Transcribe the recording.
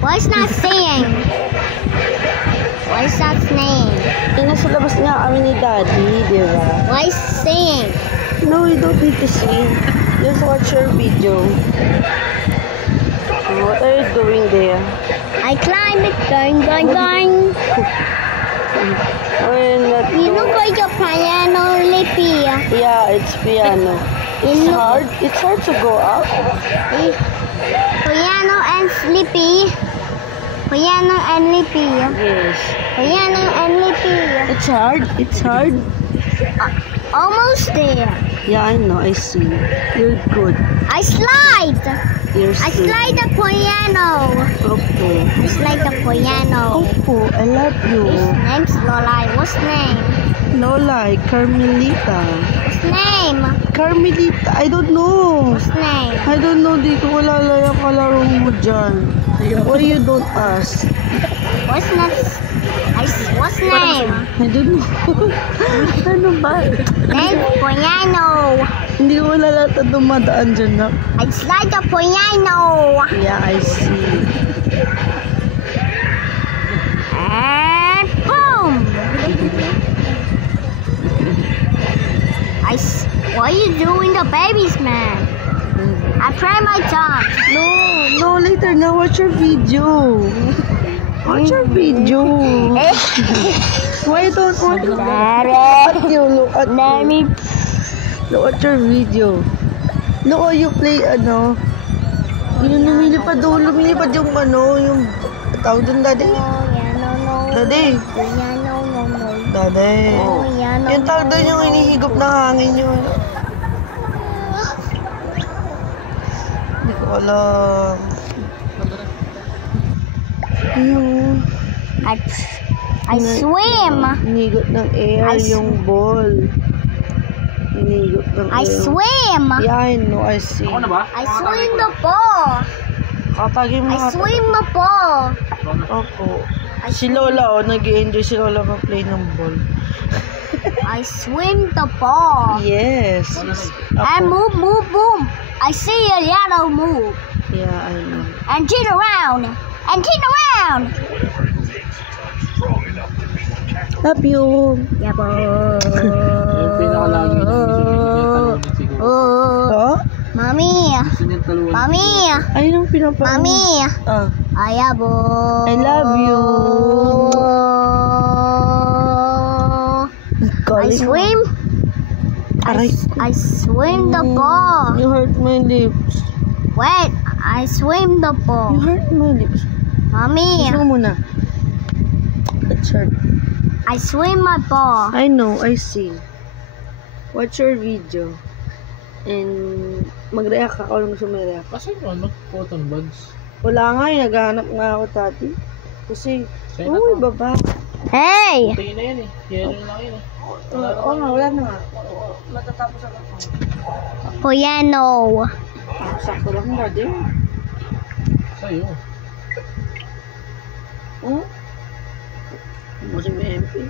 Why is not singing? Why is not singing? Nasa labas nga kami ni Daddy, di ba? Why is singing? No, you don't need to sing. Just watch your video. What are you doing there? I climb it, going. You know where your piano, Lippy? Yeah, it's piano. It's hard to go up. Piano and Lippy. Piano and Lippy. Yes. Piano and Lippy. It's hard. Almost there. Yeah, I know, I see. You're good. I slide. I slide the piano. Okay. I slide the piano. Oh, I love you. His name's Lola. What's name? Lola, Carmelita. What's name? Carmelita, I don't know. What's name? I don't know, dito wala lang yung kalaro mo dyan. Why you don't ask? What's next? What's name? I don't know. Ano ba? Name piano. Hindi ko wala lahat na dumadaan dyan na. I slide the piano. Yeah, I see. And boom. What are you doing, the babies, man? I pray my time. No, later na. Watch your video. Watch your video. Why don't want to look at you? Look at me. Look at your video. No, you play ano. Yung lumilipad yung ano, yung tawag dun, Daddy. Daddy. Daddy. Yung tawag dun yung hinihigop ng hangin yun. Hindi ko alam. I swim. Hinigot ng air yung ball. Hinigot ng air. I swim. Yeah, I know. I see. I swim the ball. Katagin mo. I swim the ball. Ako. Si Lola, nag-i-enjoy si Lola mag-play ng ball. I swim the ball. Yes. And move, boom. I see a yellow move. Yeah, I know. And turn around. Love you. Yeah, Mommy. Ayun ang pinapanood. Mommy. I love you. I swim. I swim the ball. You hurt my lips. Wait, I swim the ball. You hurt my lips. Mommy. Gusto mo muna. It's hurt. I swim my ball. I know, I see. Watch your video. And mag-react ka kung gusto mo i-react. Kasi ano? Cotton buds. Wala nga, naghahanap nga ako, Tati. Kasi, uy, baba. Hey! Tingin na yan eh. Yellow na lang yun eh. Oo nga, wala na nga. Matatapos ako. Piano. Sakto lang ba, din? Sa'yo. Oh? Mo si MP.